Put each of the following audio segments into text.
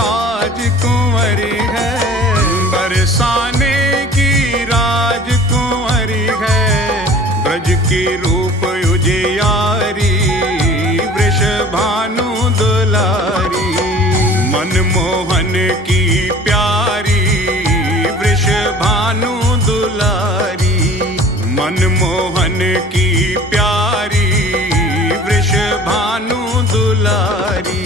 राजकुंवरी है, बरसाने की राजकुंवरी है। ब्रज की रूप उजियारी, वृषभानु दुलारी। मनमोहन की प्यारी, वृषभानु दुलारी। मनमोहन की प्यारी, वृषभानु दुलारी।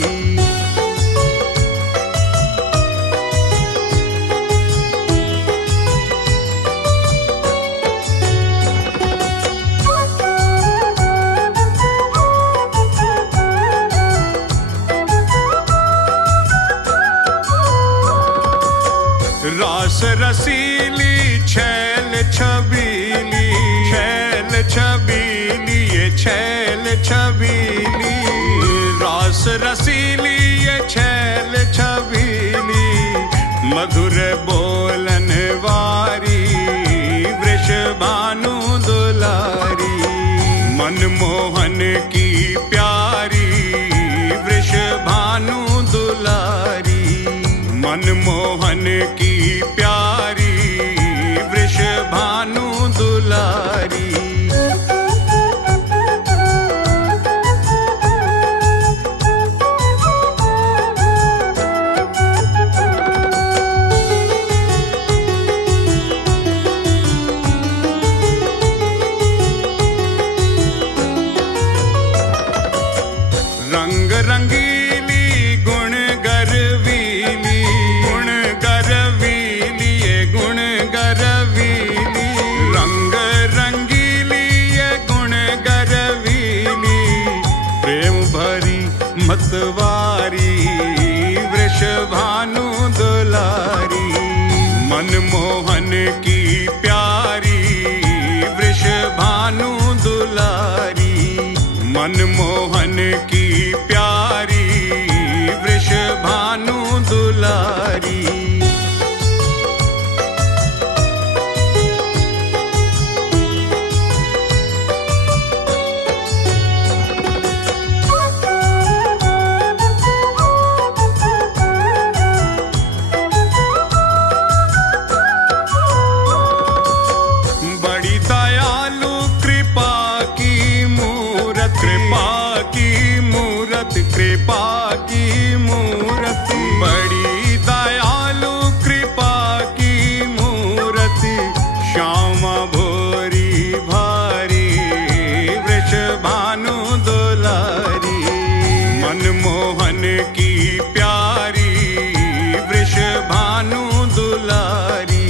रास रसीली छैल छबीली, छैल छबीली ये छैल छबीली। रास रसीली ये छैल छबीली, मधुर बोलन वारी, वृषभानु दुलारी। मनमोहन की प्यारी, वृषभानु दुलारी। मनमोहन की प्यारी, वृषभानु दुलारी। रंग रंगीली गुण गर्वीली, गुण गर्वीली ये गुण गर्वीली। रंग रंगीली ये गुण गर्वीली, प्रेम भरी मतवारी, वृषभानु दुलारी। मनमोहन की प्यारी, वृषभानु दुलारी। मनमोहन की प्यारी, वृषभानु दुलारी। बड़ी दयालु कृपा की मूरत, कृपा की मूरत, कृपा की मूरत। बड़ी दयालु कृपा की मूरत, श्यामा भोरी भारी, वृषभानु दुलारी। मनमोहन की प्यारी, वृषभानु दुलारी।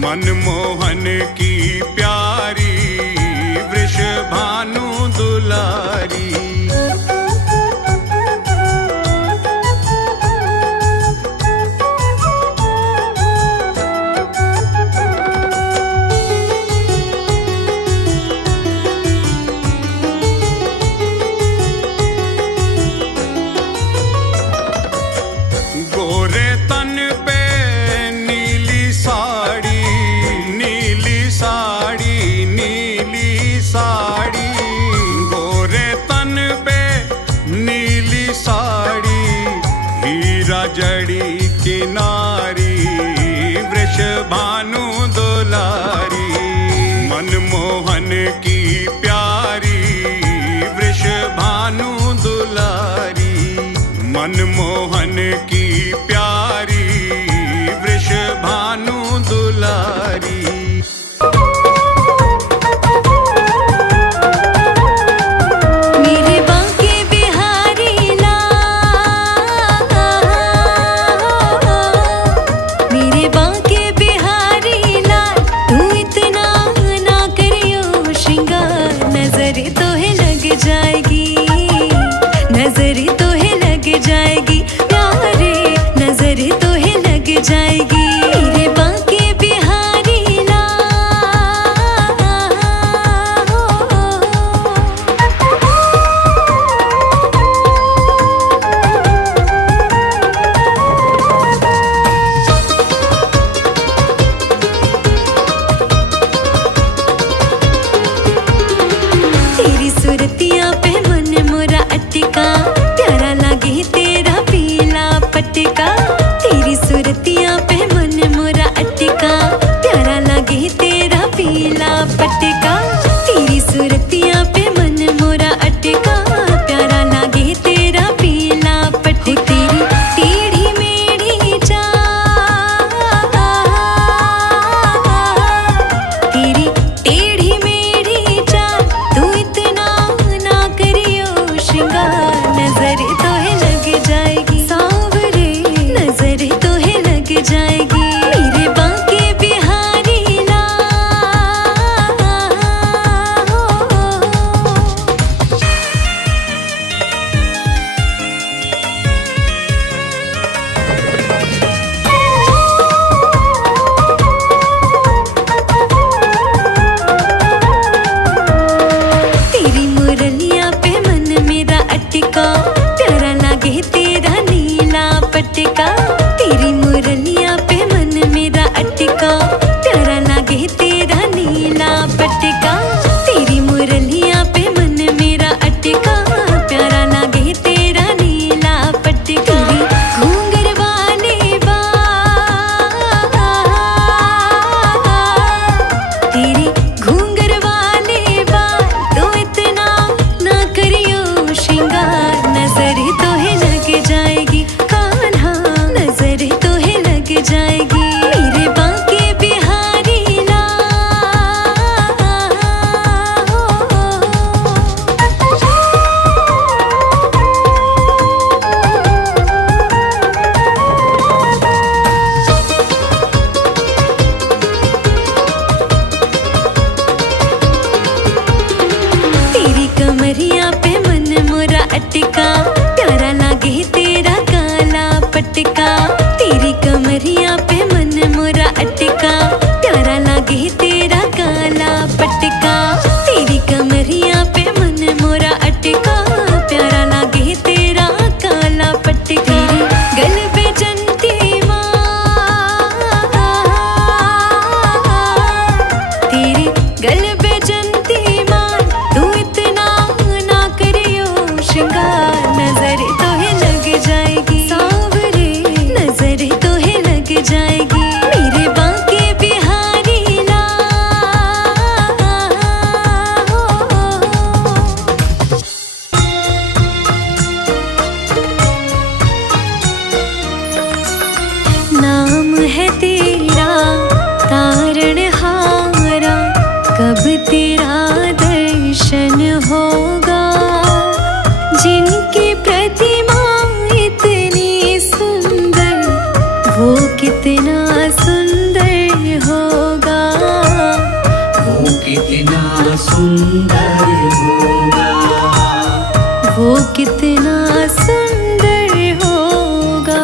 मनमोहन की प्यारी, वृषभानु दुलारी। गोरे तन पे नीली साड़ी, नीली साड़ी, नीली साड़ी। गोरे तन पे नीली साड़ी, हीरा जड़ी किनारी, वृषभानु दुलारी। मनमोहन की प्यारी, वृषभानु दुलारी। मनमोहन की प्यारी, वृषभानु दुलारी। मेरे बांके बिहारी लाल, मेरे बांके बिहारी लाल। तू इतना ना करियो श्रृंगार, नजर तो है लग जाएगी, नजर तो है लग जाएगी प्यारे पटका, तेरी सूरतिया पे मन मोरा अटका, प्यारा लागे तेरा पीला पटका, तेरी सूरतिया पे मन मोरा अटका, प्यारा लागे तेरा पीला पटका, तेरी टेढ़ी मेढ़ी चाल, तेरी टेढ़ी मेढ़ी चाल, तू इतना ना करियो श्रृंगार, नजर तो है लग जाएगी सांवरे, नजर तो है लग जाएगी मेरे बांके बिहारी लाल। तेरी मुरलिया पे मन मेरा अटका, प्यारा लागे तेरा नीला पटका, तेरी मुरलिया पे मन मेरा अटका, प्यारा लागे तेरा नीला पटका, तेरी मुरलिया पे मन मेरा अटका, प्यारा लागे तेरा नीला पटका, तेरी घूंघर वाले बाल, तेरी घूंघर वाले बाल, तो इतना ना करियो श्रृंगार, नजर तो है लग जाएगी कान्हा, नजर तो है लग जाएगी मेरे बांके बिहारी लाल। तेरी कमरिया पे मन मोरा अटका, प्यारा लागे तेरा काला पटका, तेरी कमरिया पे मन मोरा अटका, प्यारा लागे तेरा काला पटका, तेरी कमरिया पे मन मोरा अटका, प्यारा लागे तेरा काला पटका, तेरे गल पे जंती माँ, तेरे गल पे जंती माँ, तू इतना ना करियो श्रृंगार, नजर तो है लग जाएगी सांवरे, नजर तो है लग जाएगी मेरे बांके बिहारी लाल। नाम है तेरा तारणहारा, कब तेरा दर्शन होगा, जिनकी प्रतिमा इतनी सुंदर, वो कितना सुंदर होगा, वो कितना सुंदर होगा, वो कितना सुंदर होगा।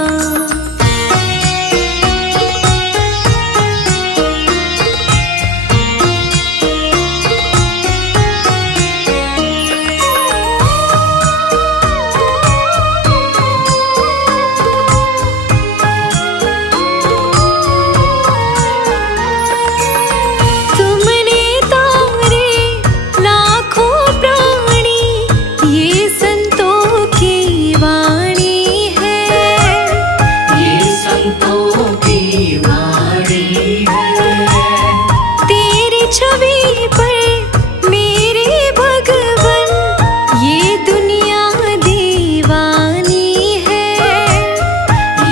तुमने तारे लाखों प्राणी, ये संतों की वाणी है, ये संतों की वाणी है, तेरी छवि पर मेरे भगवन, ये दुनिया दीवानी है,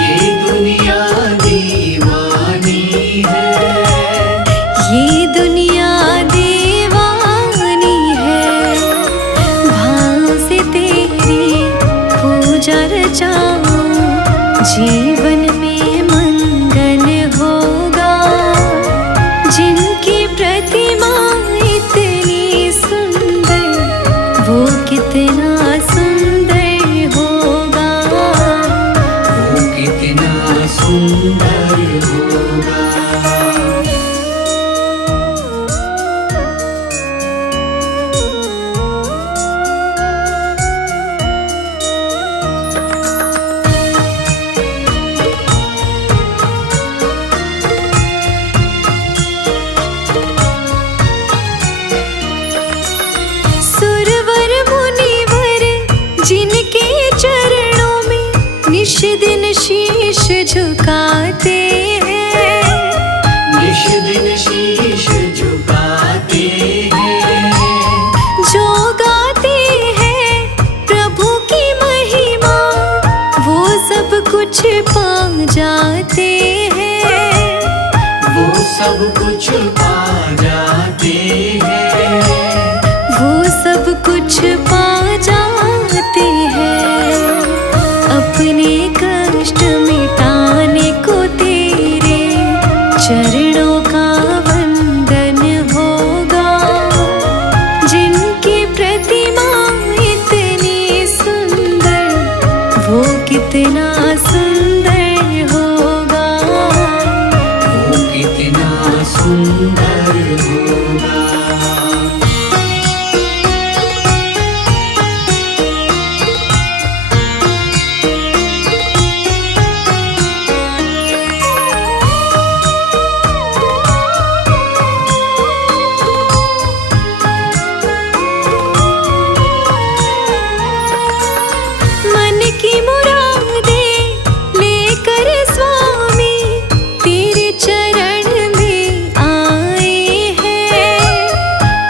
ये दुनिया दीवानी है, ये दुनिया दीवानी है, भाव से तेरी पूजा रचाऊं, जीवन में मंगल होगा, जिनकी प्रतिमा इतनी सुंदर, वो कितना सुंदर होगा, वो कितना सुंदर होगा। दिन शीश जाते हैं, वो सब कुछ पा जाते हैं, वो सब कुछ पा जाते हैं। अपने कष्ट मिटाने को तेरे चरणों का वंदन होगा। जिनकी प्रतिमा इतनी सुंदर, वो कितना सुंदर होगा, वो कितना सुंदर होगा। मन की मुरादें लेकर स्वामी तेरे चरण में आए हैं,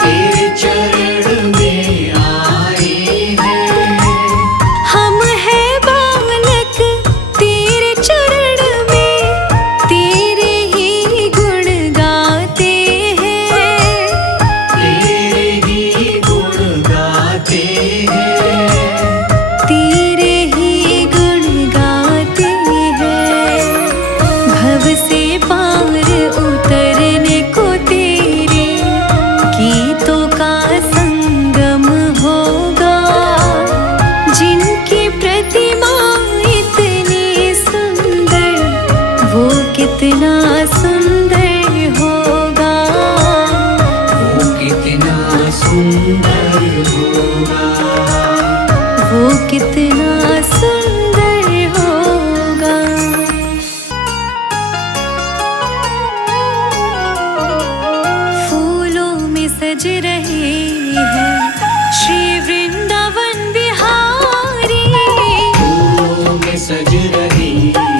तेरे चरण में आए हैं। हम हैं बालक तेरे चरण में, तेरे ही गुण गाते हैं, तेरे ही गुण गाते हैं, तेरे ही गुण गाते हैं। भव से पार उतरने को तेरे गीतों का संगम होगा। जिनकी प्रतिमा इतनी सुंदर, वो कितना सुंदर होगा, वो कितना सुंदर होगा। वो कितना सुंदर होगा। फूलों में सज रहे हैं श्री वृंदावन बिहारी, फूलों में सज रही है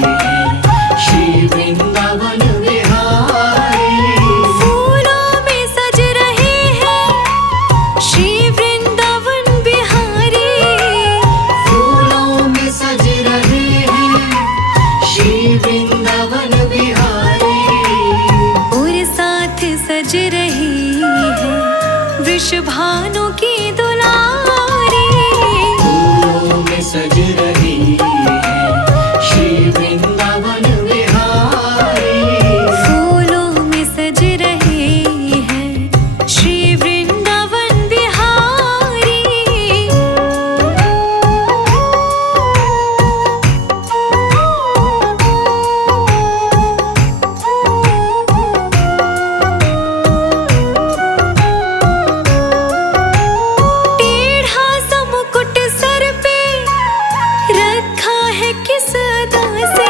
श्री वृंदावन विहारी। फूलों में सज रहे हैं श्री वृंदावन बिहारी। फूलों में सज रहे हैं श्री वृंदावन विहारी। और साथ सज रही है वृषभानु की दुलारी। फूलों में सज रही है श्री वृंदावन विहारी। फूलों में सज रहे हैं श्री वृंदावन बिहारी। टेढ़ा सा मुकुट सर पे रखा है किस अदा से,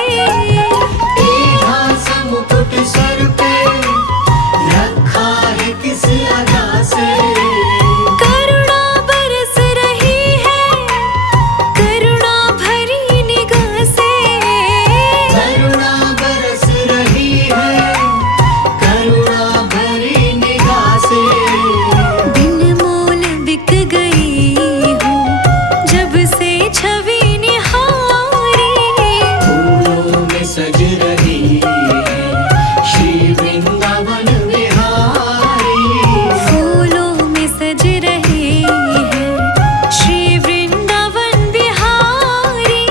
टेढ़ा सा मुकुट सर पे रखा है किस अदा से। करुणा बरस रही है करुणा भरी निगाह से। करुणा बरस रही है करुणा भरी निगाह से। बिन मोल बिक गई हूँ जब से छवि निहारी। फूलों में सज रही है श्री वृंदावन विहारी। फूलों में सज रहे हैं श्री वृंदावन बिहारी।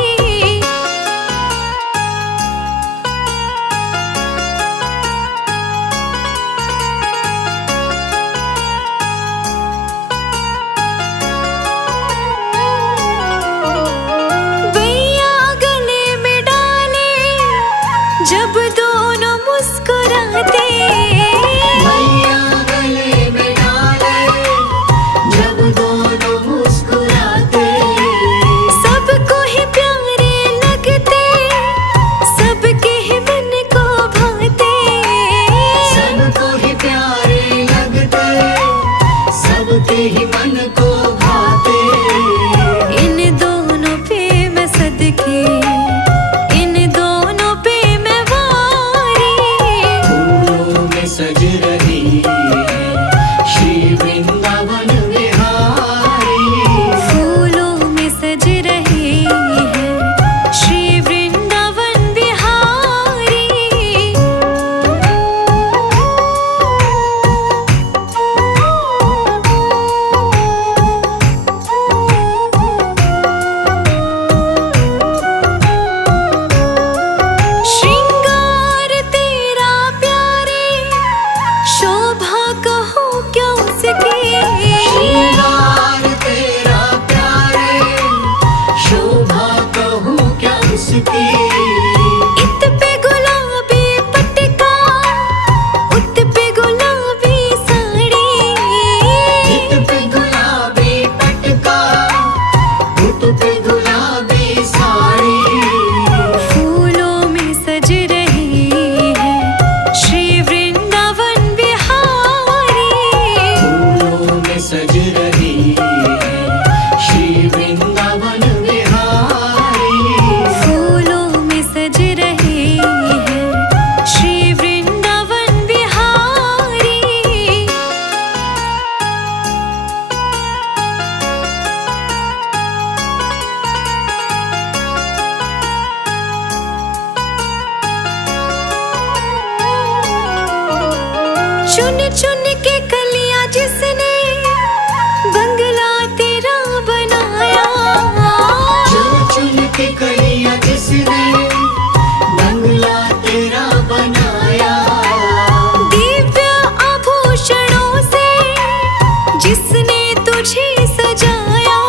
बैया गले में डाले जब दोनों मुस्कुराते। मैया गले में डाले जब दोनों मुस्कुराते। सबको ही प्यारे लगते, सबके ही मन को भाते। सबको ही प्यारे लगते सबके ही मन को भाते। इन दोनों पे मैं सदके, इन दोनों पे मैं वारी। फूलों चुन चुन के कलियां जिसने बंगला तेरा बनाया, चुन चुन के कलियां जिसने बंगला तेरा बनाया, दिव्य आभूषणों से जिसने तुझे सजाया,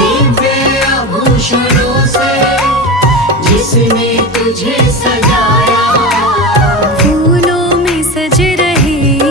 दिव्य आभूषणों से जिसने तुझे सजाया, फूलों में सज रहे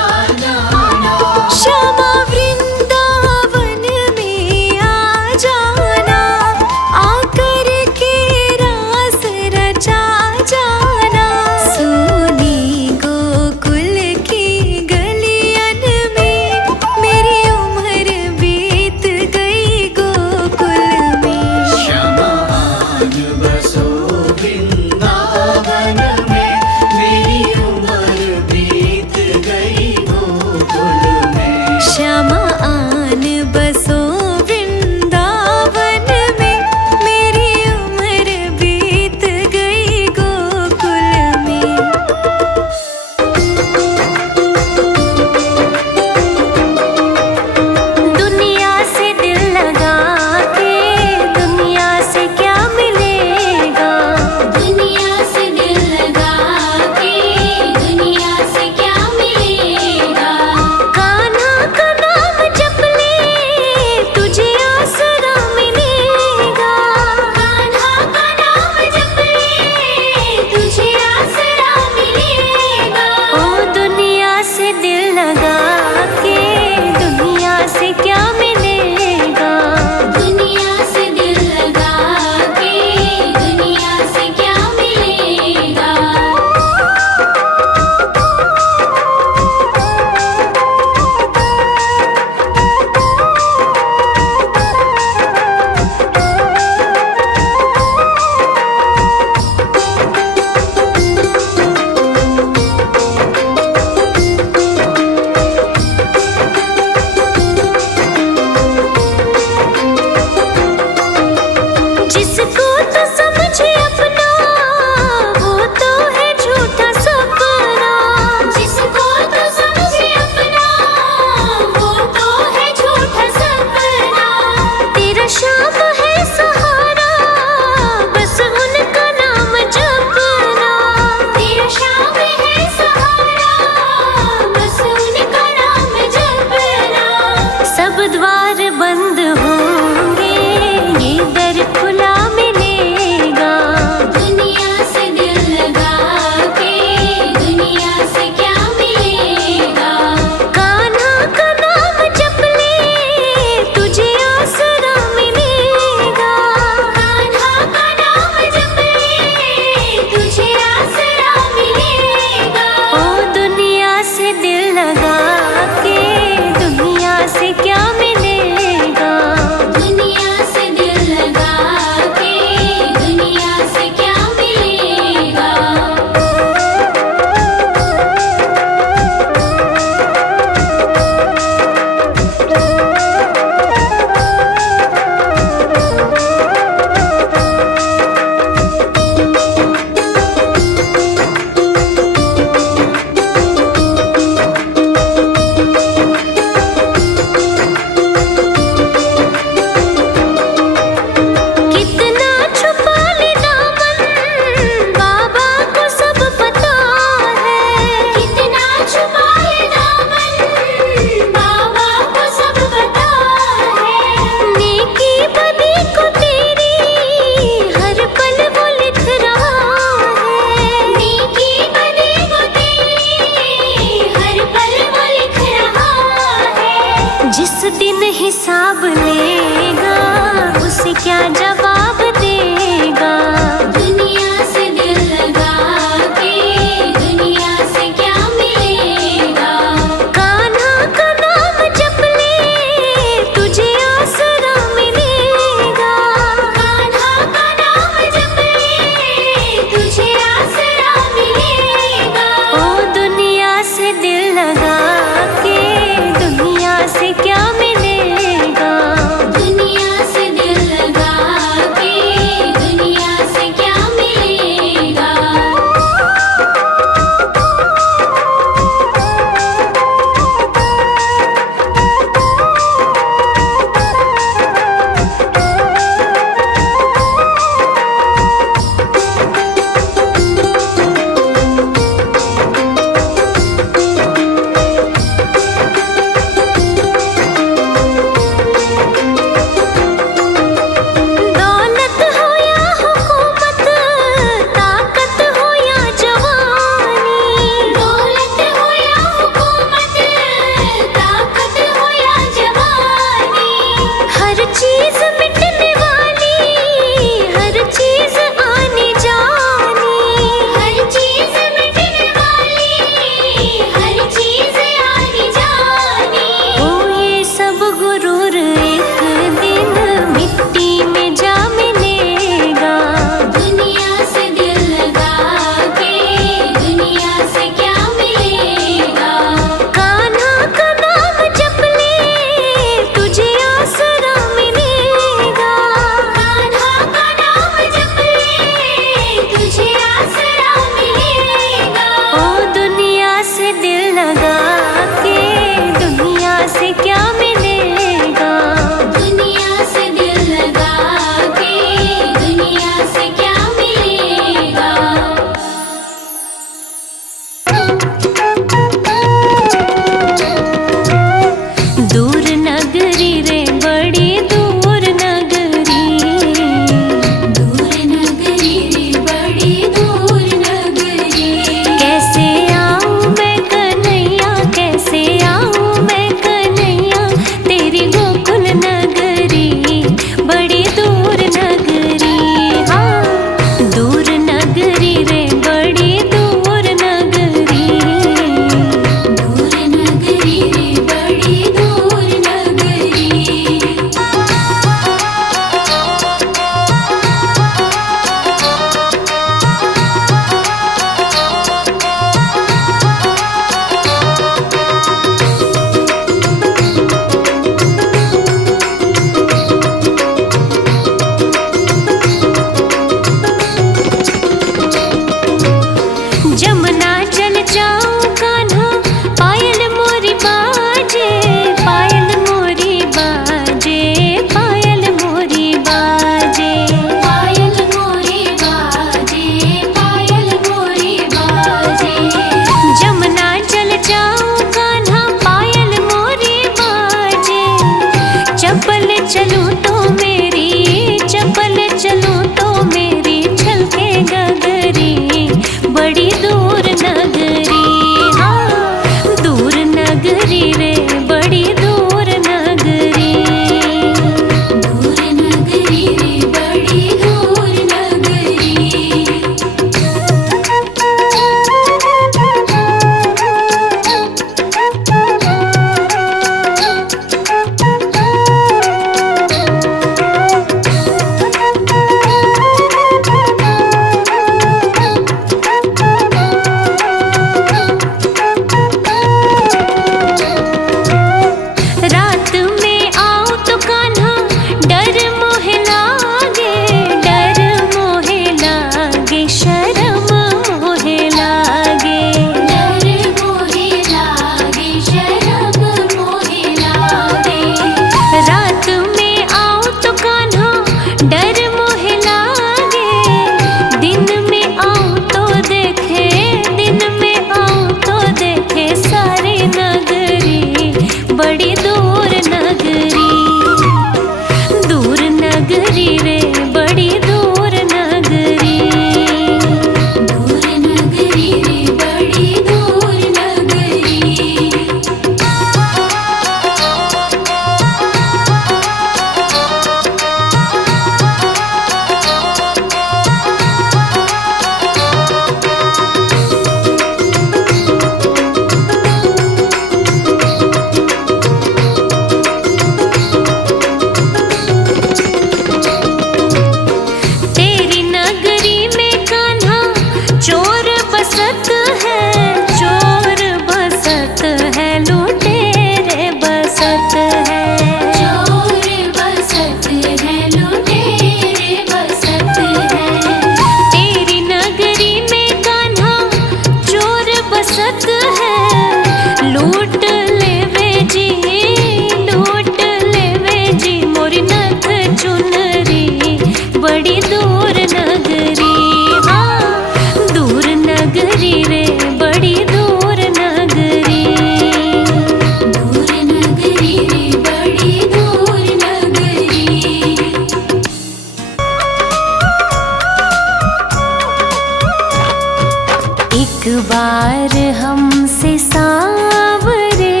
बार हमसे सांवरे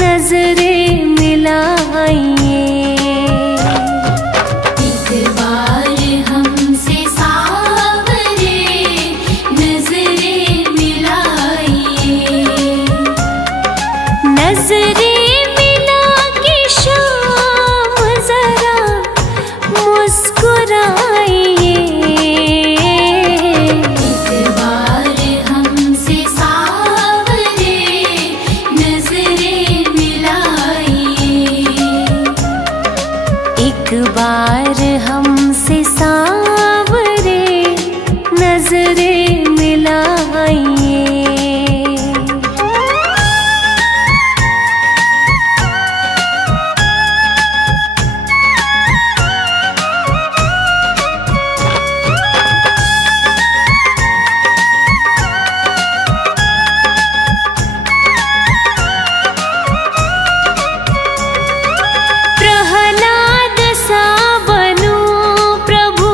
नजरे मिलाइए। एक बार हमसे सांवरे नजरे मिलाइए। नजरे मिला के शाम जरा मुस्कुराइए। एक बार हमसे सांवरे नजरे मिलाइए। एक बार हमसे सांवरे नजरे मिलाइए। प्रहलाद सा बनूं प्रभु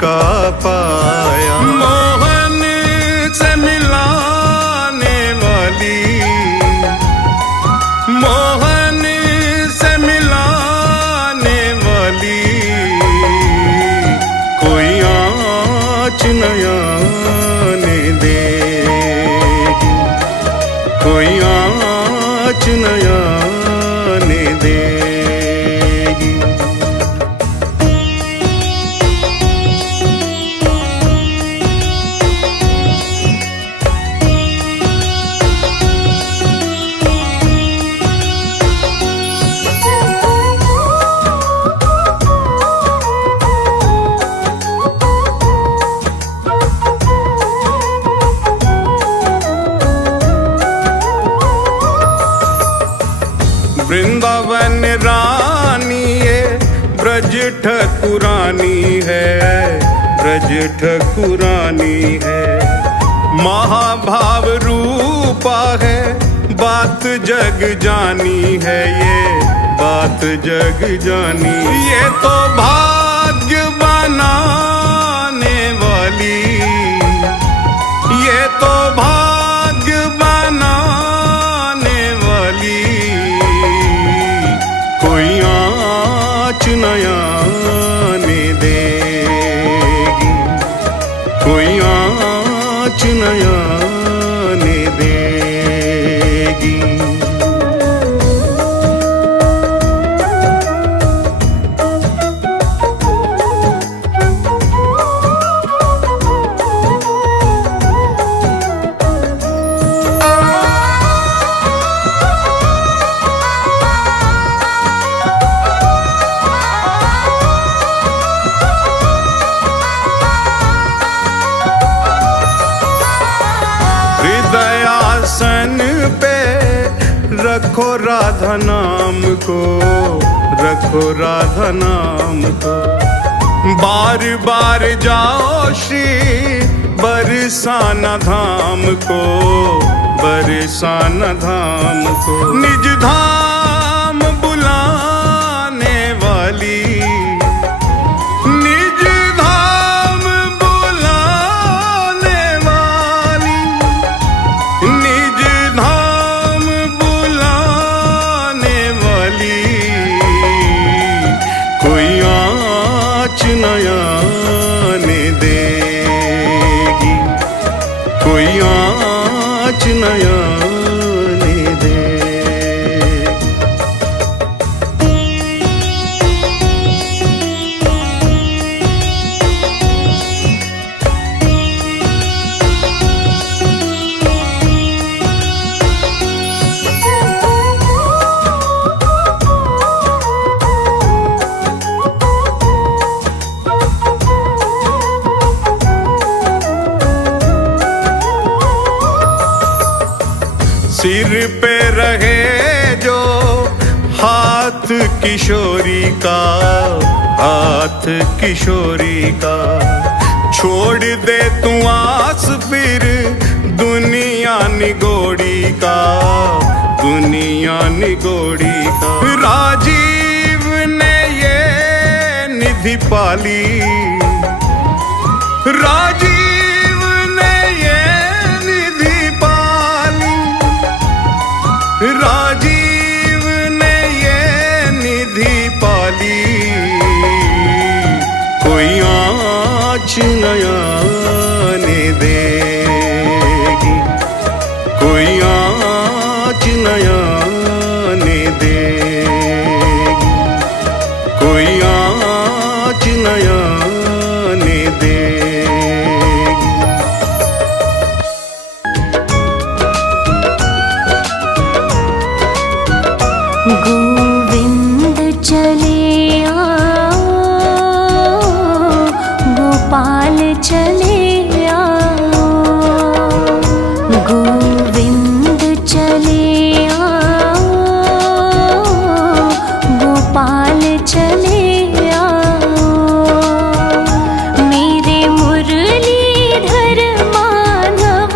का पाया। मोहन से मिलाने वाली, मोहन से मिलाने वाली, कोई आँच नया ने देगी, कोई आँच नया ने देगी। वृंदावन रानी ये ब्रज ठकुरानी है, ब्रज ठकुरानी है। महाभाव रूपा है, बात जग जानी है, ये बात जग जानी। ये तो भाग्य बनाने वाली, ये तो भाग्य बनाने वाली, कोई आँच नया ने देगी, कोई आँच नया ने देगी। हृदयासन पे रखो राधा नाम को, रखो राधा नाम को। बार बार जाओ श्री बरसाना धाम को, बरसाना धाम को। निज धाम बुलाने वाली, निज धाम बुलाने वाली, निज धाम बुलाने वाली, कोई आँच नया ने देगी, कोई आँच नया ने देगी। सिर पे रहे जो हाथ किशोरी का, हाथ किशोरी का। छोड़ दे तू आस फिर दुनिया निगोड़ी का, दुनिया निगोड़ी का। राजीव ने ये निधि पाली, राजीव ने ये निधि पाली, राजीव ने ये निधि पाली, कोई आँच नया ने देगी, कोई आँच नया ने देगी, कोई आँच नया ने देगी। गोविंद चले आओ, गोपाल चले आओ, गोविंद चले आओ, गोपाल चले आओ। मेरे मुरलीधर माधव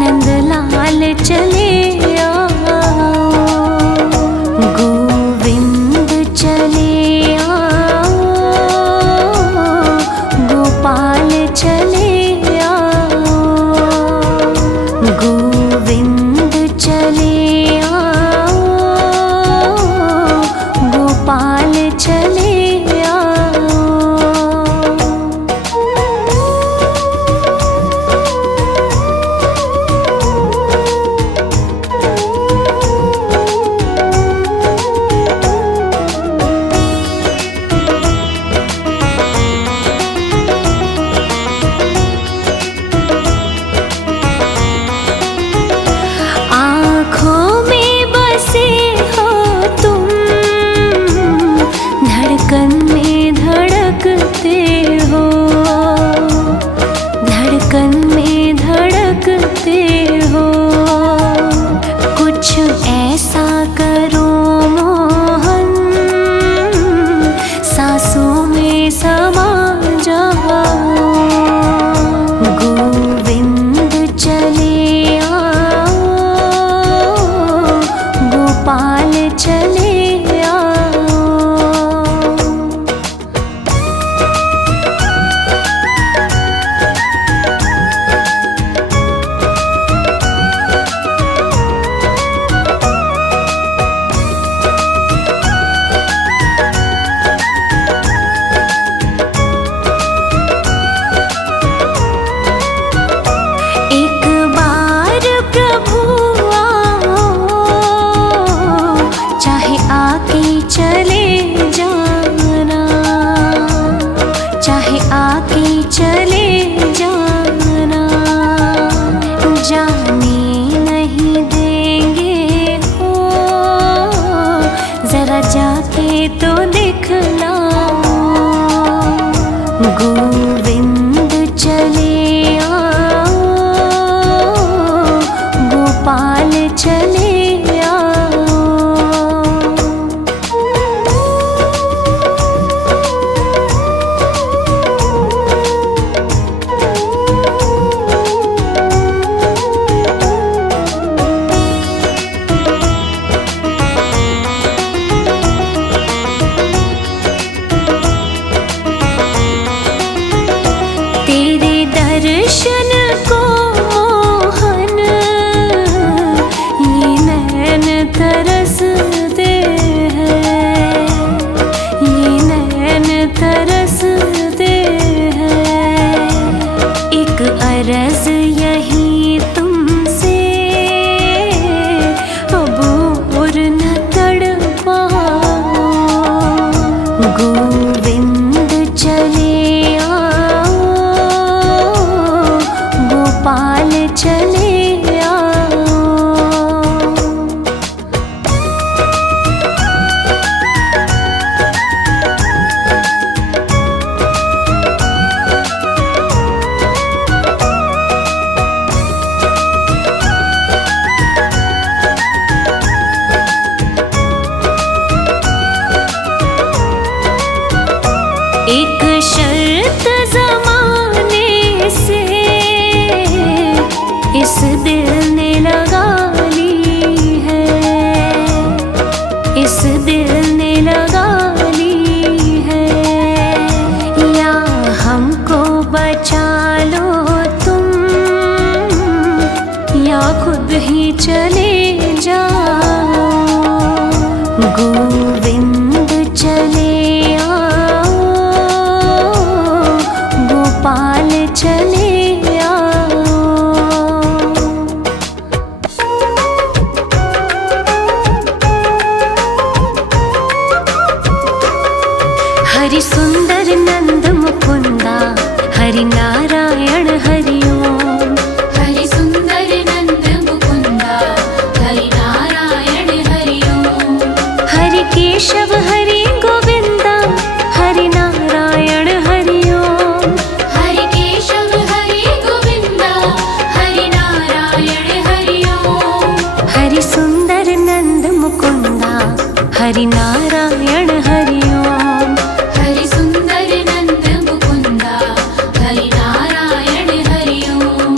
नंदलाल चले आओ। तो दिखला। गोविंद चले आओ, गोपाल चले आओ। तेरे दर्शन को मोहन ये नैन तरसते हैं, ये नैन तरसते हैं। एक अरज यही तुमसे, अब और न तड़पाओ। गोविंद चले आओ, गोपाल चले आओ। एक शर्त ज़माने से इस दिल ने लगा ली है, इस दिल ने लगा ली है। या हमको बचा लो तुम, या खुद ही चले जाओ। गोविंद चले आओ, गोपाल चले आओ। हरि सुंदर नंद मुकुंदा, हरि नारायण हरि ओम। हरि सुंदर नंद मुकुंदा, हरि नारायण हरि ओम। हरि केशव हरि गोविंदा, हरि नारायण हरि ओम। हरि केशव हरि गोविंदा, हरि नारायण हरि ओम। हरि सुंदर नंद मुकुंदा, हरि नारायण हरि ओम। हरि सुंदर नंद मुकुंदा, हरि नारायण हरि ओम।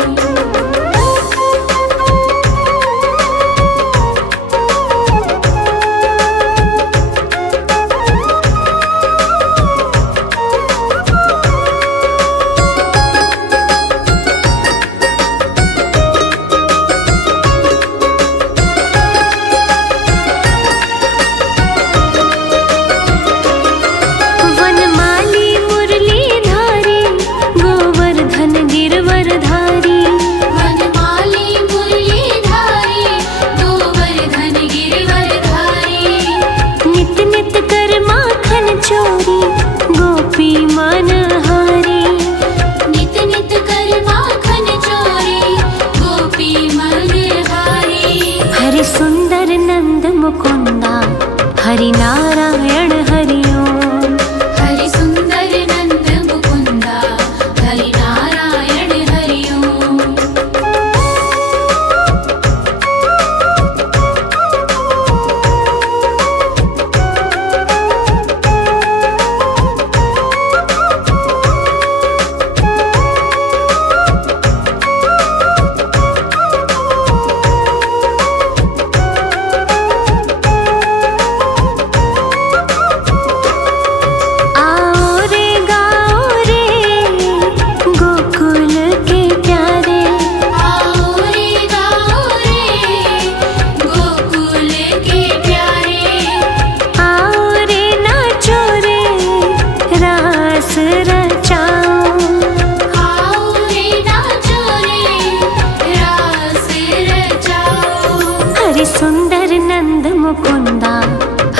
वनमाली मुरलीधारी, गोवर्धन गिरवरधारी। वनमाली मुरलीधारी, गोवर्धन गिरवरधारी। नित नित कर माखन चोरी, गोपी मनहारी। नित नित कर माखन चोरी, गोपी मनहारी। हरि सुंदर नंद मुकुंदा, हरि नारायण हरि ओम। हरि सुंदर नंद मुकुंदा, हरि नारायण हरि ओम।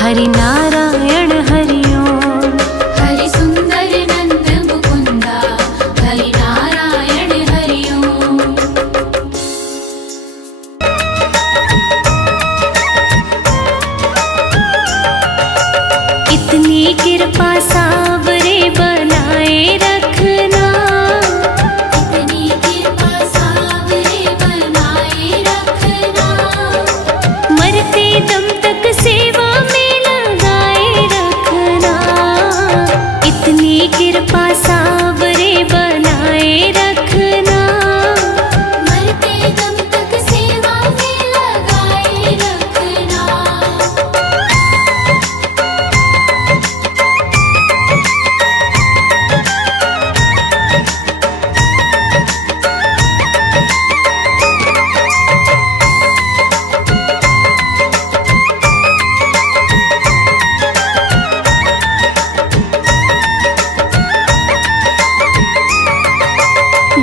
हरि नारायण हरि ओम। हरि सुंदर नंद मुकुंदा हरि नारायण हरि ओम। इत कृपा सावरे बनाए रखना, इतनी कृपा सावरे बनाए रखना, मरते दम तक सेवा में लगाए रखना। इतनी कृपा सावरे बनाए रखना, मरते दम तक सेवा में लगाए रखना।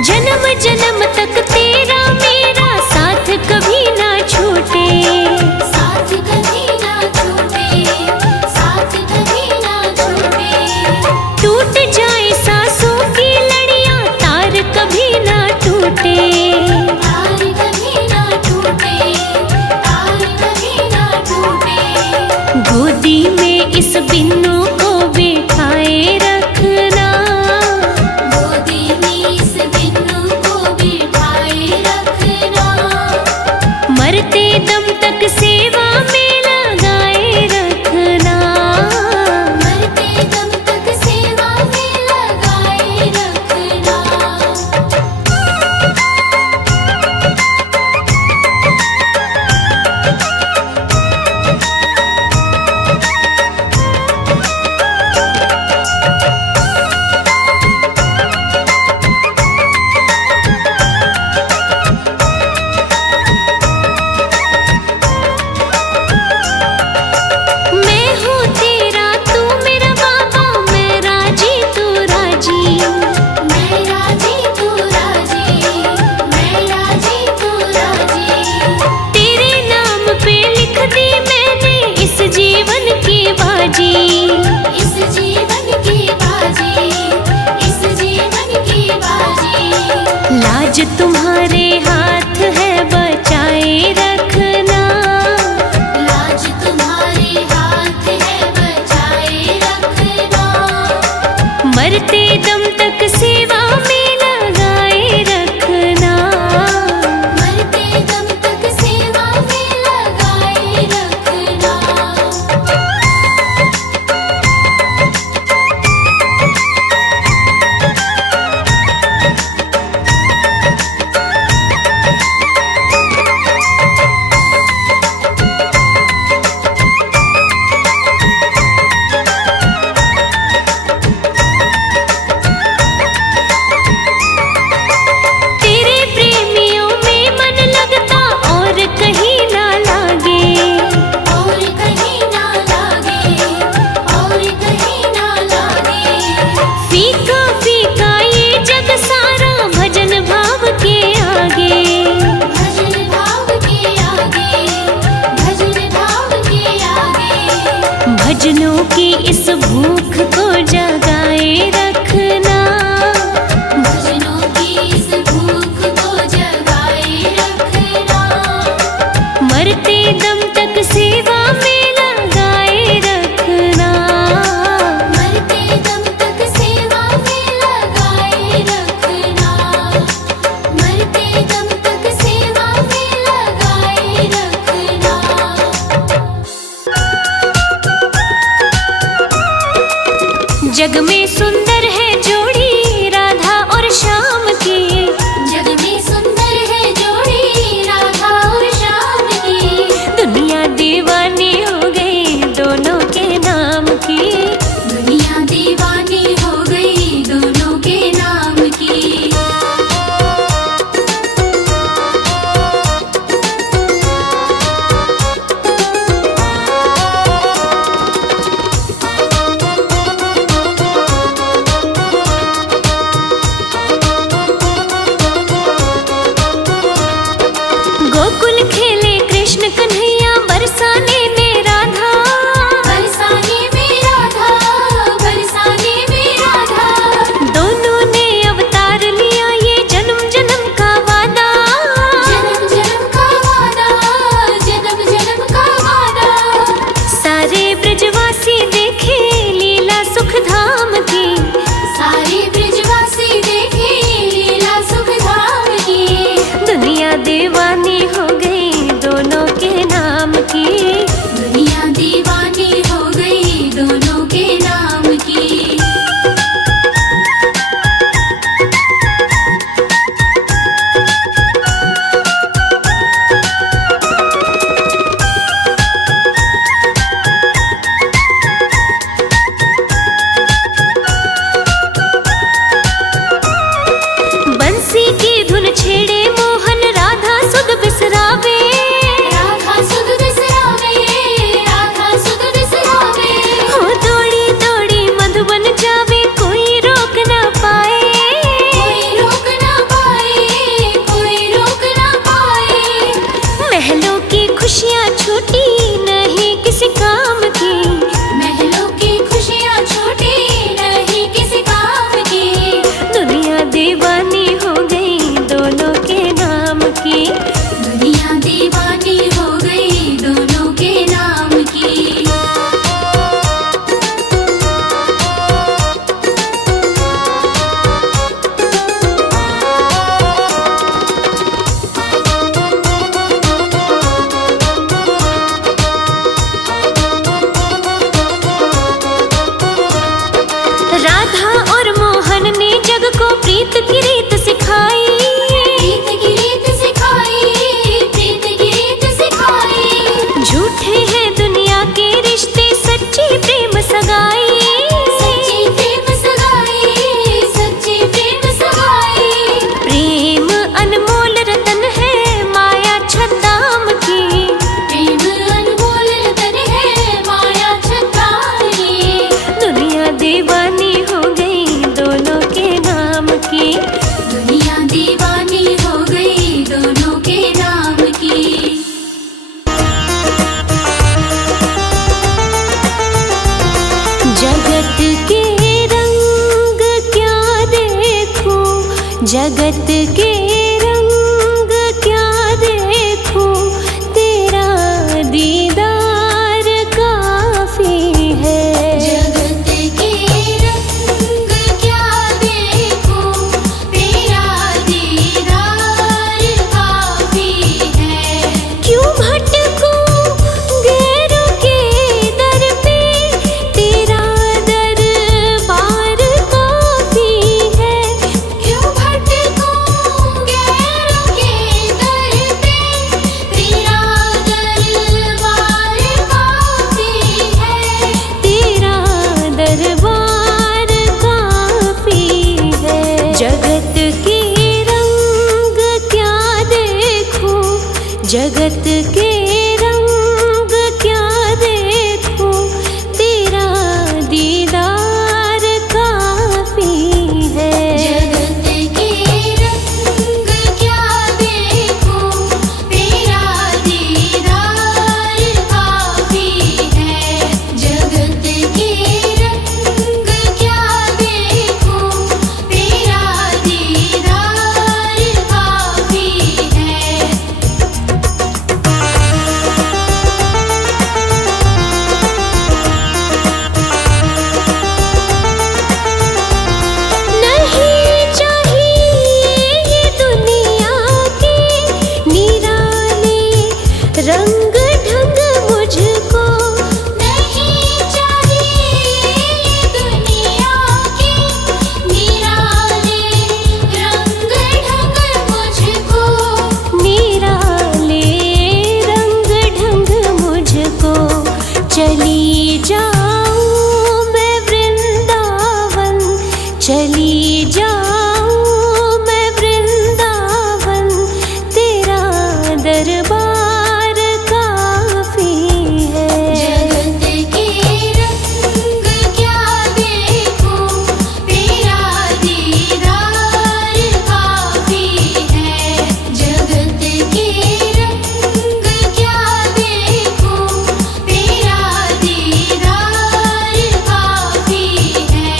जन्म जन्म तक तेरा मेरा साथ कभी ना छूटे, साथ कभी ना छूटे, साथ कभी ना छूटे, टूट जाए सांसों की लड़ियां तार कभी ना टूटे। तार कभी ना टूटे, तार कभी ना टूटे, गोदी में इस बिन्नू को बिठाए रखना, गोदी में इस बिन्नू को बिठाए रखना, मरते दम तक सेवा में लगाए रखना। मरते दम तक सेवा में लगाए रखना। मैं हूँ तेरा तू मेरा बाबा, मैं राजी तू राजी, मैं राजी तू राजी, मैं राजी तू राजी, तेरे नाम पे लिख दी मैंने इस जीवन की बाजी। इस जीवन की बाजी, इस जीवन की बाजी, लाज तुम्हारे हाथ है बचाए रखना, लाज तुम्हारे हाथ है बचाए रखना, मरते दम तक सेवा में लगाए रखना। मरते दम तक सेवा में लगाए रखना। तेरे प्रेमियों में मन लगता और कहीं ना लागे, और कहीं ना लागे, और कहीं ना लागे, फीका फीका ये जग सारा भजन भाव के आगे। भजन भाव के आगे, भजन भाव के आगे, भजनों की इस भूख को जगाए रखना, भजनों की इस भूख को जगाए रखना, मरते दम तक सेवा में लगाए रखना। मरते दम तक सेवा में लगाए रखना, मरते दम तक सेवा में लगाए रखना। जग में सुंदर है जोड़ी राधा और श्याम की, जग में सुंदर है जोड़ी राधा और श्याम की, दुनिया दीवानी हो गई दोनों के नाम की। दुनिया दीवानी हो गई दोनों के नाम की। गोकुल खेले कृष्ण कन्हैया बरसाने में राधा, बरसाने में राधा, बरसाने में राधा, दोनों ने अवतार लिया ये जन्म जन्म का वादा। जन्म जन्म का वादा, जन्म जन्म का वादा, सारे ब्रजवासी देखे लीला जगत के रंग क्या देखूं, तेरा दीदार काफी है। जगत के रंग क्या देखूं, तेरा दीदार काफी है। क्यों भटकूं गैरों के दर पे, तेरा दरबार काफी है। क्यों भटकूं गैरों के दर पे, तेरा दरबार काफी है। तेरा दरबार काफी है। जगत के रंग क्या देखूं, जगत के रंग क्या देखूं, तेरा दीदार काफी है। जगत के रंग क्या देखूं, तेरा दीदार काफी है। जगत के रंग क्या देखूं, तेरा दीदार काफी है। नहीं चाहिए ये दुनिया के निराले रंग ढंग मुझको, नहीं चाहिए ये दुनिया के निराले रंग ढंग मुझको। निराले रंग ढंग मुझको। चली जाऊं मैं वृंदावन, चली जाऊं मैं वृंदावन, तेरा दरबार काफी है। जगत के रंग क्या देखूं, तेरा दीदार काफी है। जगत के रंग क्या देखूं, तेरा दीदार काफी है।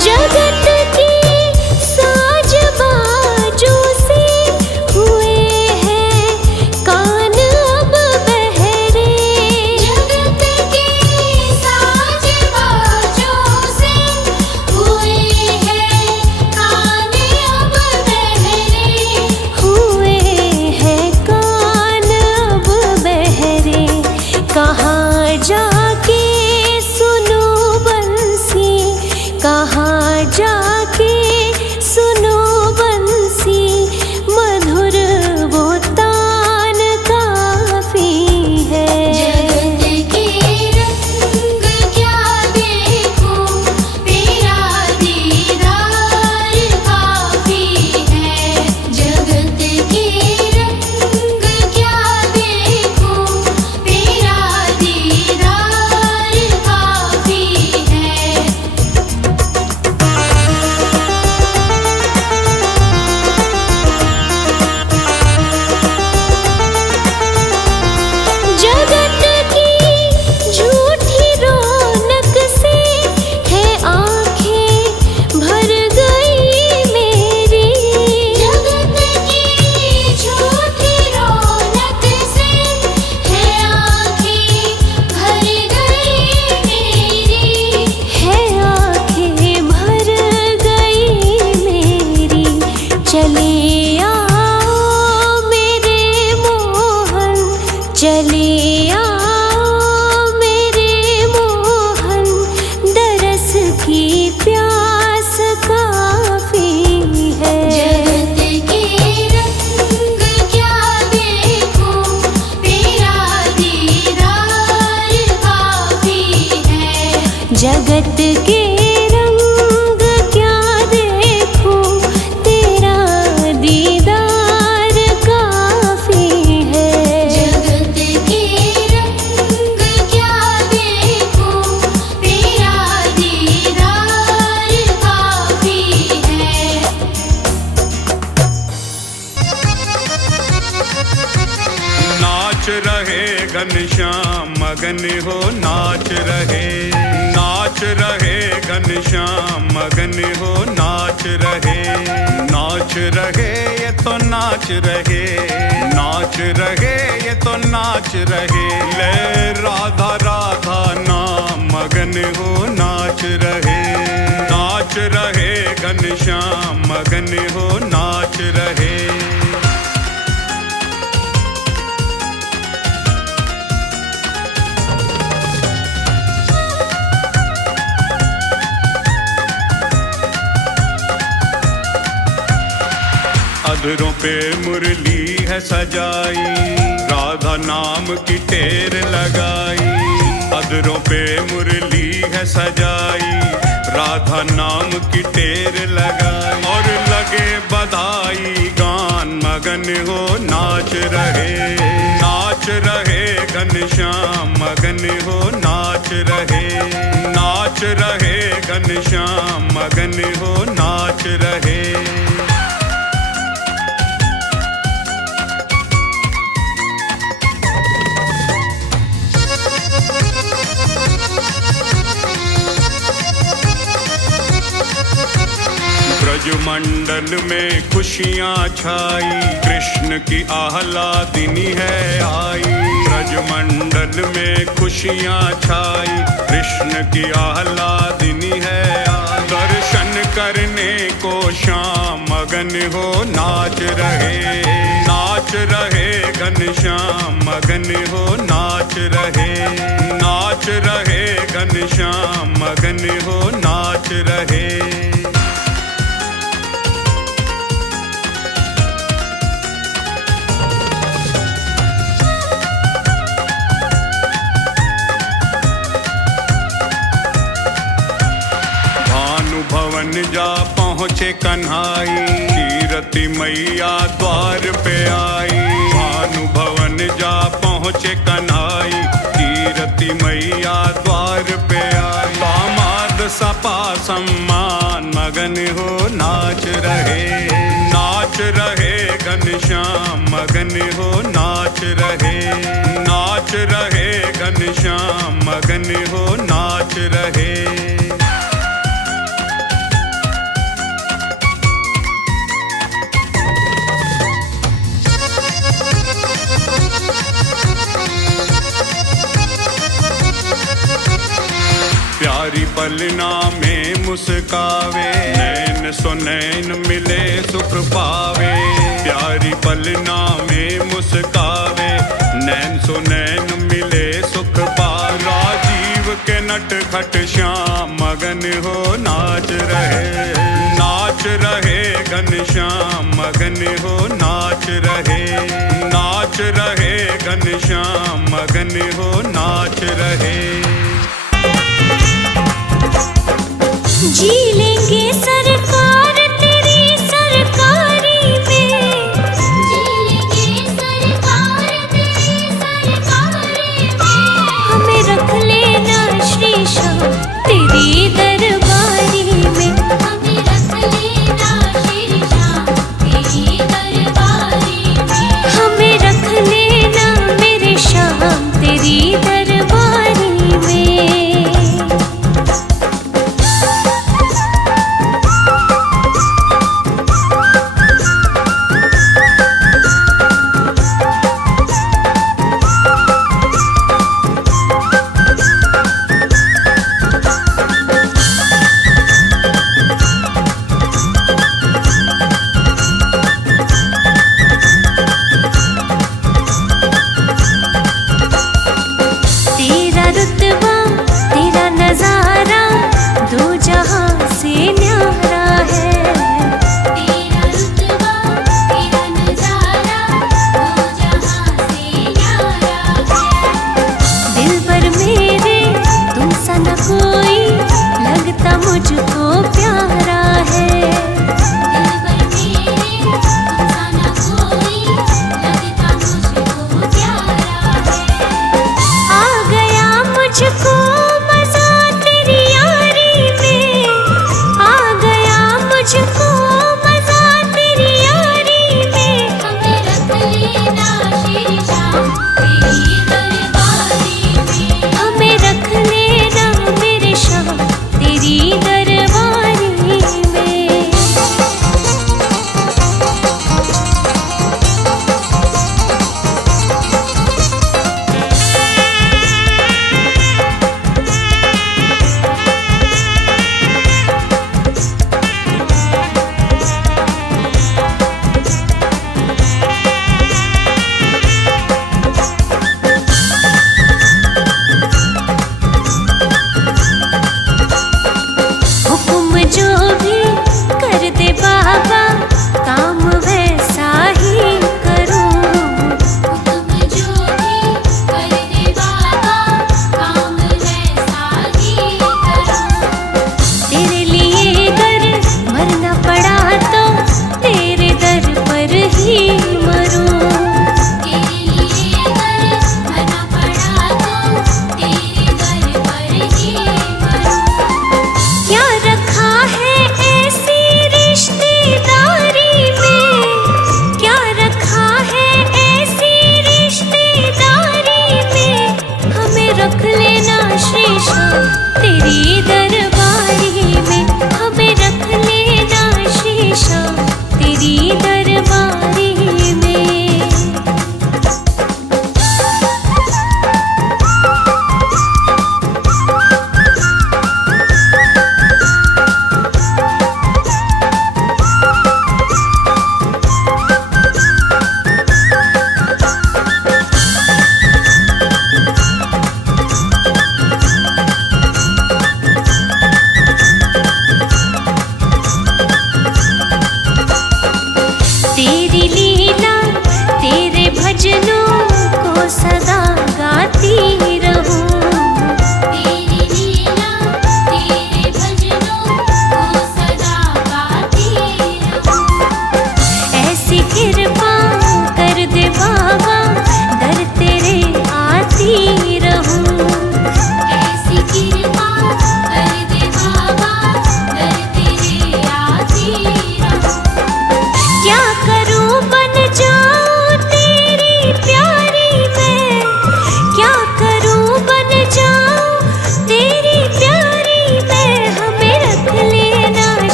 जगत के साज बाजों से हुए हैं कान अब बहरे। जगत के साज बाजों से हुए हैं कान अब बहरे। हुए हैं कान अब बहरे। कहाँ जाके सुनो बंसी, कहाँ जाके सुनो बंसी, मधुर वो तान काफी है। जगत के रंग क्या देखूं, तेरा दीदार काफी है। जगत के रंग क्या देखूं, तेरा दीदार काफी है। जगत की झूठी रौनक से है आंखें भर गई मेरी। जगत की झूठी रौनक से है आँखें भर गई मेरी। है आंखें भर गई मेरी। चले आओ मेरे मोहन, चले आओ मेरे मोहन, दरस की प्यास काफी है। जगत के रंग क्या देखूं, तेरा दीदार काफी है। जगत के रंग क्या देखूं, तेरा मगन हो नाच रहे, नाच रहे घनश्याम मगन हो नाच रहे, नाच रहे ये तो नाच रहे, नाच रहे ये तो नाच रहे, ले राधा राधा नाम मगन हो नाच रहे, नाच रहे घनश्याम मगन हो नाच रहे। अधरों पे मुरली है सजाई, राधा नाम की टेर लगाई, अधरों पे मुरली है सजाई, राधा नाम की टेर लगाई, और लगे बधाई गान मगन हो नाच रहे, नाच रहे घनश्याम मगन हो नाच रहे, नाच रहे घनश्याम मगन हो नाच रहे। ब्रजमंडल में खुशियाँ छाई, कृष्ण की आह्लादिनी है आई, ब्रजमंडल में खुशियाँ छाई, कृष्ण की आह्लादिनी है आई, दर्शन करने को श्याम मगन हो नाच रहे, नाच रहे घनश्याम मगन हो नाच रहे, नाच रहे घनश्याम मगन हो नाच रहे। भवन जा पहुँचे कन्हाई, कीरति मैया द्वार पे आई, भानु भवन जा पहुँचे कन्हाई, कीरति मैया द्वार पे आई, दामाद सपा सम्मान मगन हो नाच रहे, नाच रहे घनश्याम मगन हो नाच रहे, नाच रहे घनश्याम मगन हो नाच रहे। प्यारी पलना में मुस्कावे, नैन सो नैन मिले सुख पावे, प्यारी पलना में मुस्कावे, नैन सो नैन मिले सुख पावे, राजीव के नटखट श्याम मगन हो नाच रहे, नाच रहे घनश्याम मगन हो नाच रहे, नाच रहे घनश्याम मगन हो नाच रहे। जी लेंगे सरकार तेरी सरकारी में, जी लेंगे सरकार तेरी सरकारी में, हमें रख लेना श्री श्याम तेरी दरबारी में, हमें रख लेना श्री श्याम तेरी दरबारी में, हमें रख लेना मेरे श्याम तेरी दरबारी में।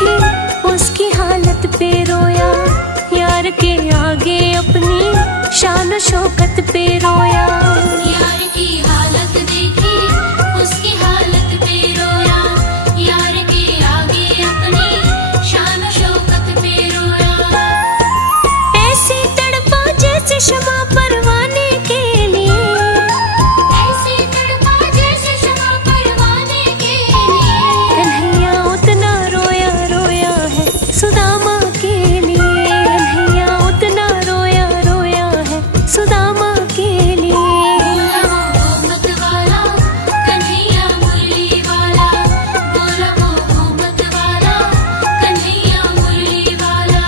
देखी उसकी हालत पे रोया, यार के आगे अपनी शान शौकत पे रोया। यार की हालत देखी उसकी हालत पे रोया, यार के आगे अपनी शान शौकत पे रोया। ऐसी तड़पा जैसे शमा परवाने के लिए, ऐसी तड़पा जैसे शमा परवाने के लिए। कन्हैया उतना रोया रोया है सुदामा के लिए, कन्हैया उतना रोया रोया है सुदामा के लिए। बोला वो मत वाला कन्हैया मुरली वाला, बोला वो मत वाला कन्हैया मुरली वाला।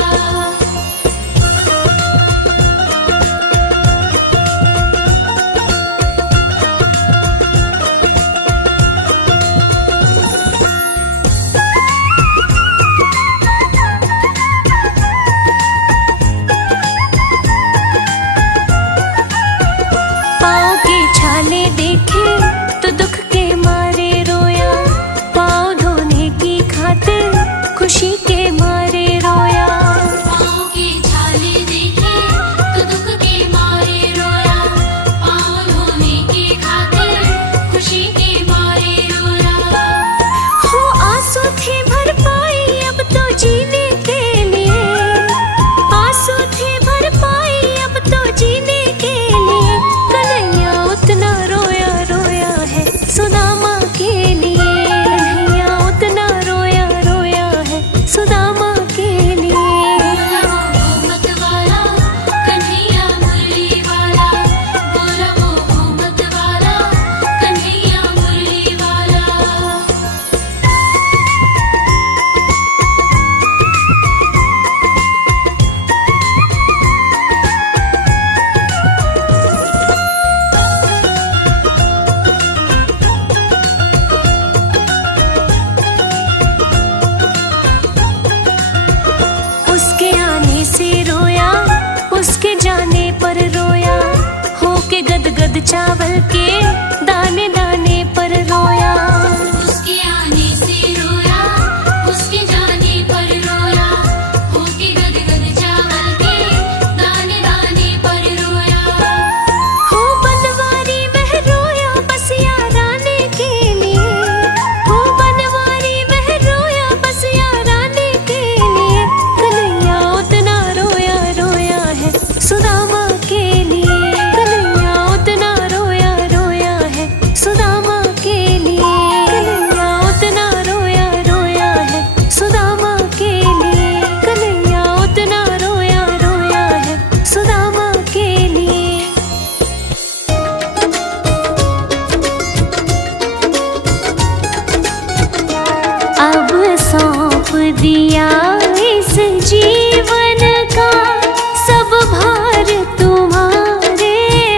पाँव के छाले देखे तो दुख के मारे रोया, पाँव धोने की खातिर खुशी के मारे रोया। पाँव के छाले देखे तो दुख के मारे रोया, पाँव धोने की खातिर खुशी के मारे रोया। हो आंसू थे भरपाई अब तो जीने के लिए, आंसू थे भरपाई अब तो जीने के लिए। कन्हैया उतना रोया रोया है सुदामा के लिए, कन्हैया उतना रोया रोया है सुदामा के लिए। बोला वो मत वाला कन्हैया मुरली वाला, बोला वो मत वाला कन्हैया मुरली वाला। उसके आने से रोया, उसके जाने पर रोया, होके गदगद चावल के दाने दाने पर रोया। उसके आने से रोया, उसके जाने पर रोया, होके गदगद चावल के दाने दाने पर रोया। हो बनवारी वह रोया बस याराने के लिए, हो बनवारी वह रोया बस याराने के लिए। कन्हैया उतना रोया रोया है सुदामा के लिए, कन्हैया उतना रोया रोया है सुदामा के लिए, कन्हैया उतना रोया रोया है सुदामा के लिए, कन्हैया उतना रोया रोया है सुदामा के लिए। अब सौंप दिया इस जीवन का सब भार तुम्हारे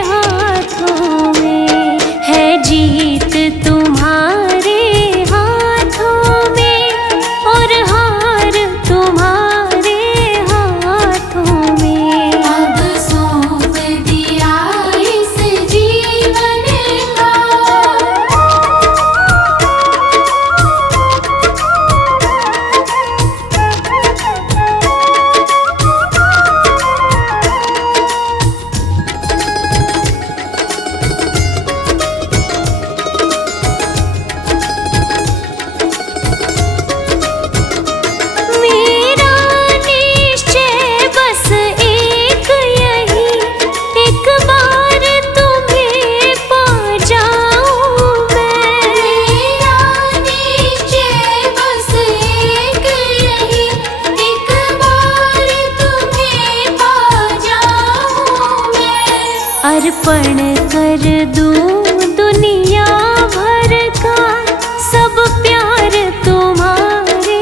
हाथों में, है जीत तुम्हारे हाथों में और हार तुम्हारे हाथों में। अब सौंप दिया इस जीवन का, मेरा निश्चय बस एक यही, एक बार तुम्हें पा जाऊं मैं। मेरा निश्चय बस एक यही, एक बार तुम्हें पा जाऊं मैं। अर्पण कर दूं दुनिया भर का सब प्यार तुम्हारे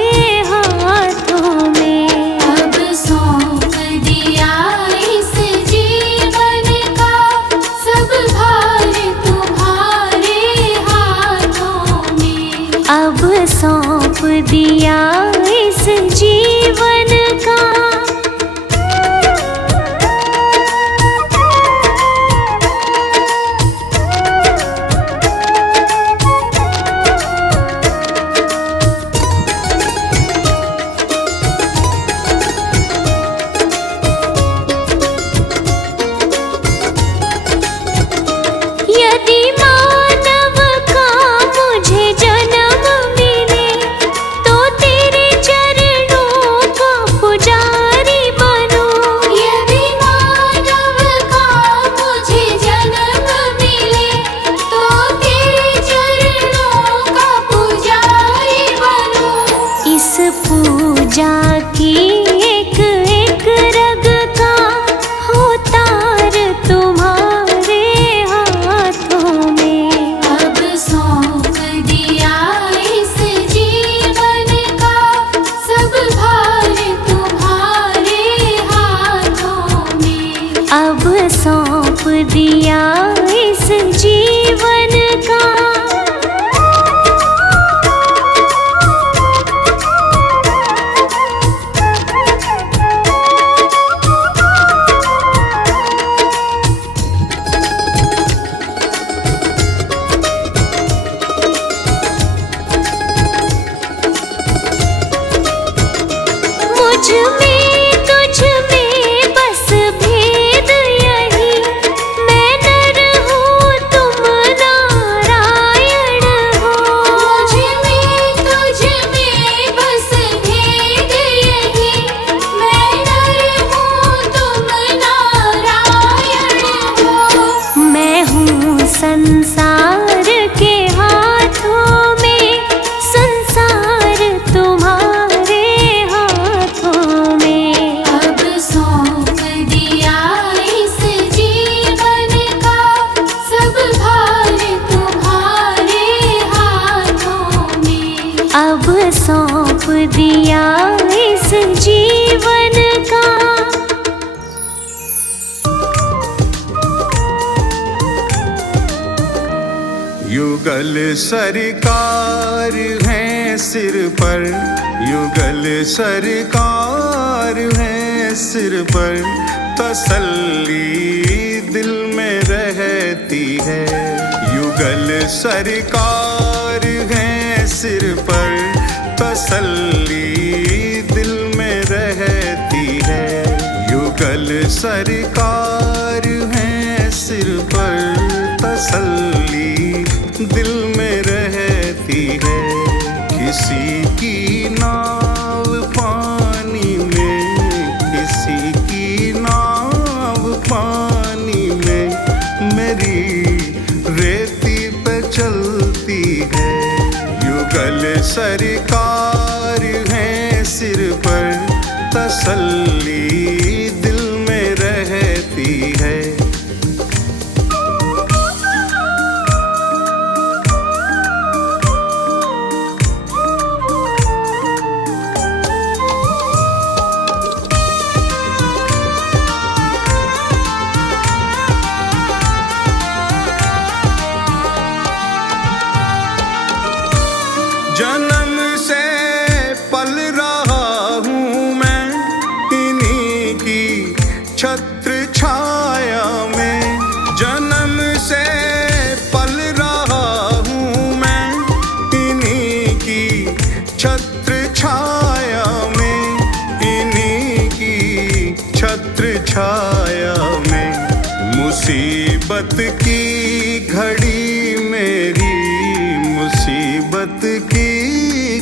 हाथों में। अब सौंप दिया इस जीवन का सब भार तुम्हारे हाथों में। अब सौंप दिया इस जीवन का। पूजा की एक एक रग का हो तार तुम्हारे हाथों में। अब सौंप दिया इस जीवन का सब भार तुम्हारे हाथों में। अब सौंप दिया इस जीवन का। मुझ में तुझ में बस भेद यही, मैं नर हूँ तुम नारायण हो। मुझ में तुझ में बस भेद यही, मैं नर हूँ तुम नारायण हो। मैं हूँ संसार के हाथों में, संसार तुम्हारे हाथों में। अब सौंप दिया इस जीवन का सब भार तुम्हारे हाथों में। अब सौंप दिया इस जीवन का। युगल सरकार है सिर पर, युगल सरकार है सिर पर, तसल्ली दिल में रहती है। युगल सरकार है सिर पर, तसल्ली दिल में रहती है। युगल सरकार है सिर पर, तसल्ली दिल में रहती है। किसी की नाव पानी में, किसी की नाव पानी में, मेरी रेती पे चलती है। युगल सरकार है सिर पर, तसल्ली दिल में रहती है। जन्म से पल रहा हूँ मैं इन्हीं की छत्र छाया में। जन्म से पल रहा हूँ मैं इन्हीं की छत्र छाया में, इन्हीं की छत्र छाया में। मुसीबत की घड़ी मेरी, मुसीबत की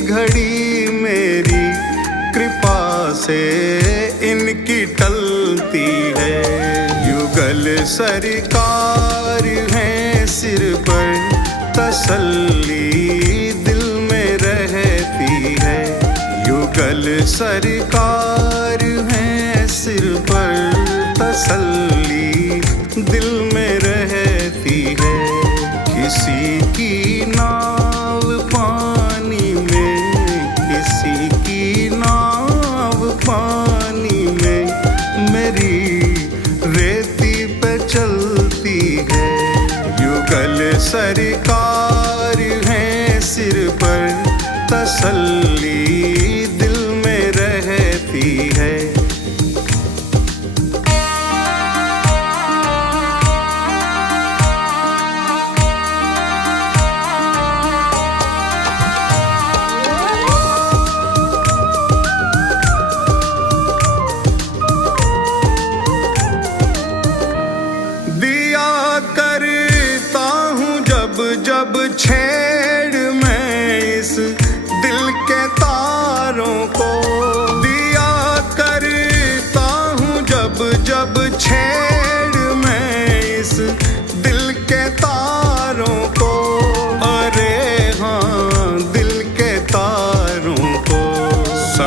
घड़ी मेरी, कृपा से इनकी टलती है। युगल सरकार है सिर पर, तसल्ली दिल में रहती है। युगल सरकार है सिर पर, तसल्ली दिल में रहती है। किसी की नाव पानी में, किसी की नाव पानी में, मेरी रेती पे चलती है। युगल सरकार है सिर पर, तसल्ली दिल में रहती है।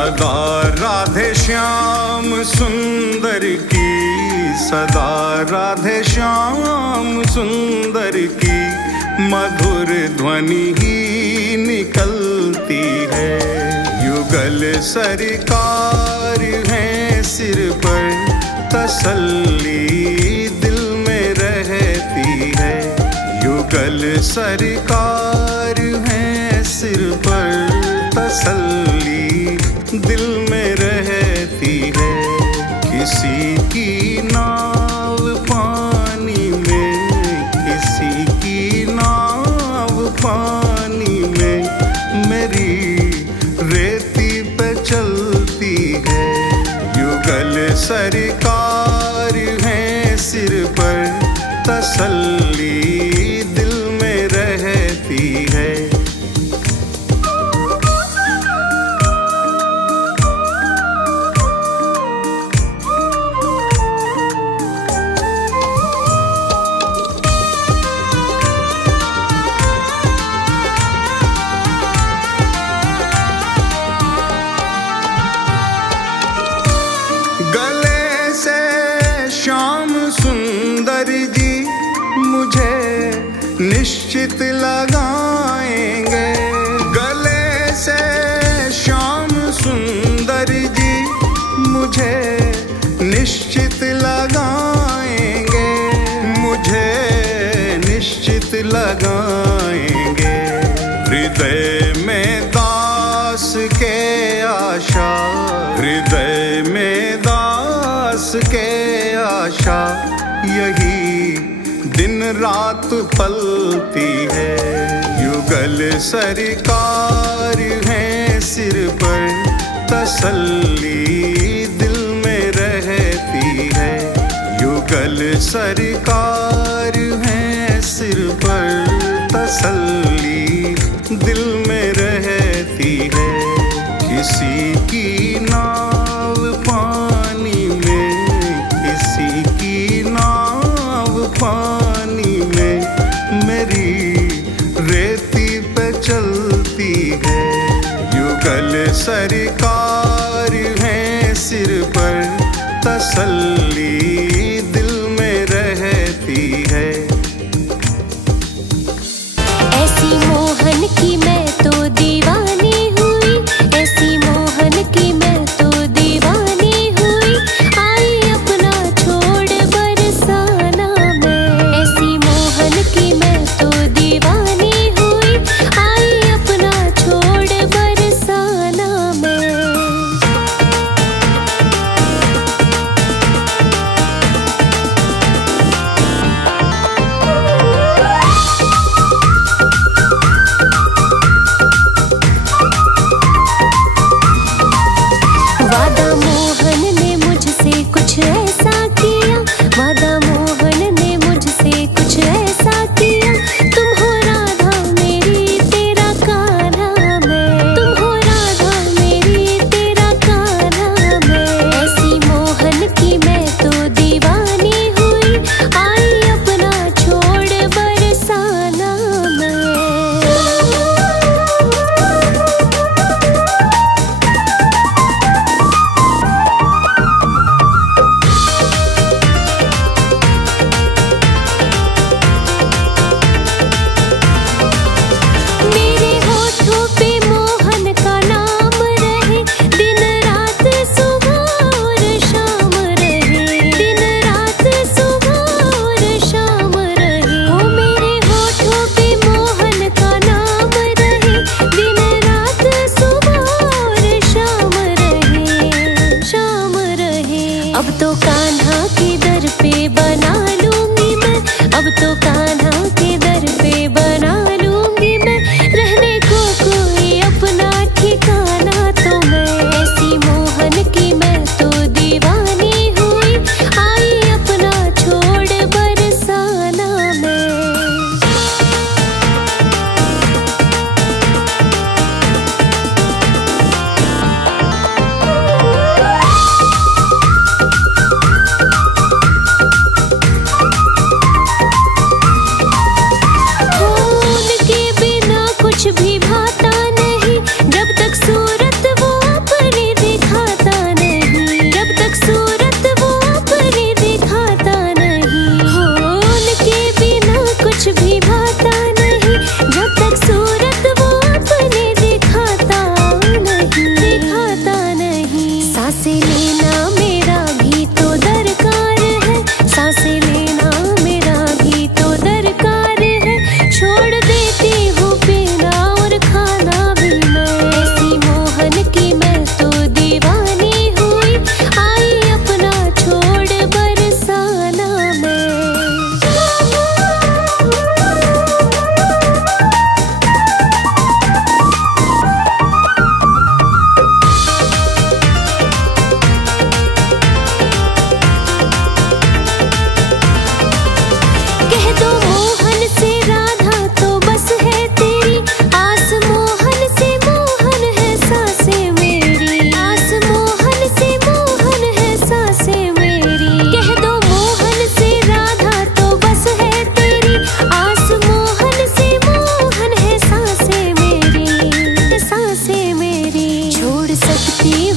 सदा राधे श्याम सुंदर की, सदा राधे श्याम सुंदर की मधुर ध्वनि ही निकलती है। युगल सरकार है सिर पर, तसल्ली दिल में रहती है। युगल सरकार है सिर पर, तसल्ली दिल में रहती है। किसी की नाव पानी में, किसी की नाव पानी में मेरी रेती पे चलती है। युगल सरकार है सिर पर, तसल्ली दिल में रहती है। गले से श्याम सुंदर जी मुझे निश्चित लगाएंगे। गले से श्याम सुंदर जी मुझे निश्चित लगाएंगे, मुझे निश्चित लगाएंगे। हृदय में दास के आशा, हृदय में दास के आशा यही दिन रात पलती है। युगल सरकार है सिर पर, तसल्ली दिल में रहती है। युगल सरकार है सिर पर, तसल्ली दिल में रहती है। किसी की नाव पानी में, किसी की नाव पानी में मेरी रेती पे चलती है। युगल सरकार है सिर पर, तसल्ली दिल में रहती है। ऐसी मोहन की मैं तो दीवानी हुई, ऐसी मोहन की मैं तो दीवानी हुई। आई अपना छोड़ बरसाना मैं, ऐसी मोहन की मैं तो दीवानी हुई। आई अपना छोड़ बरसाना मैं। वादा मोहन ने मुझसे कुछ ऐसा किया, वादा मोहन ने मुझसे कुछ ऐसा किया। तुम हो राधा मेरी तेरा कान्हा मैं, तुम हो राधा मेरी तेरा कान्हा मैं। ऐसी मोहन की मैं तो दीवानी हुई। आई अपना छोड़ बरसाना मैं। मेरे होठों पे मोहन का नाम रहे, दिन रात सुबह और शाम रहे, दिन रात सुबह और शाम रहे। ओ मेरे होठों पे मोहन का नाम रहे, दिन रात सुबह और शाम रहे, शाम रहे। अब तो कान्हा के दर पे बना लूंगी मैं, अब तो कान्हा के दर पे बना लूंगी मैं। रहने को कोई अपना ठिकाना तो मैं, ऐसी मोहन की मैं तो दीवानी हुई। आई अपना छोड़ बरसाना मैं। खुशी